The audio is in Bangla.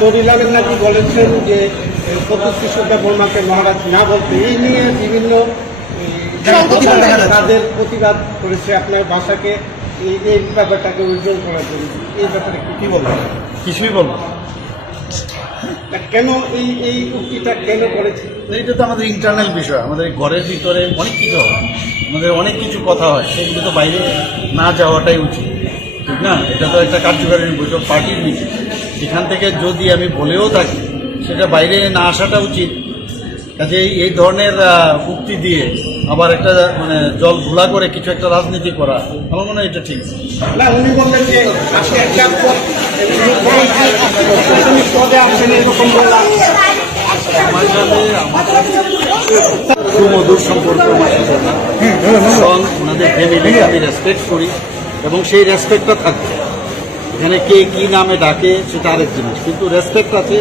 শরীর আলম নাকি বলেছেন যে প্রতিশ্রুতা বর্মাকে মহারাজ না বলতে, এই নিয়ে বিভিন্ন তাদের প্রতিবাদ করেছে আপনার ভাষাকে এই ব্যাপারটাকে উজ্জ্বল করার জন্য। এই ব্যাপারে কি বলবেন? কিছুই বলবো কেন এই উক্তিটা কেন করেছে? এটা তো আমাদের ইন্টারনাল বিষয়, আমাদের ঘরের ভিতরে অনেক কিছু হয়, আমাদের অনেক কিছু কথা হয়, সেগুলো তো বাইরে না যাওয়াটাই উচিত, ঠিক না? এটা তো একটা কার্যকারী বৈঠক, পার্টির মিটিং, এখান থেকে যদি আমি বলেও থাকি সেটা বাইরে না আসাটা উচিত। কাজে এই ধরনের উক্তি দিয়ে আবার একটা মানে জল ঘোলা করে কিছু একটা রাজনীতি করা, আমার মনে হয় এটা ঠিক না। উনি বললেন যে পদে আসছেন এরকম বললাম। সুমধুর সম্পর্ক আমার সাথে না, এবং ওনাদের ফ্যামিলিকে আমি রেসপেক্ট করি এবং সেই রেসপেক্টটা থাকবে। এখানে কে কি নামে ডাকে সেটা আরেক জিনিস, কিন্তু রেসপেক্ট আছে।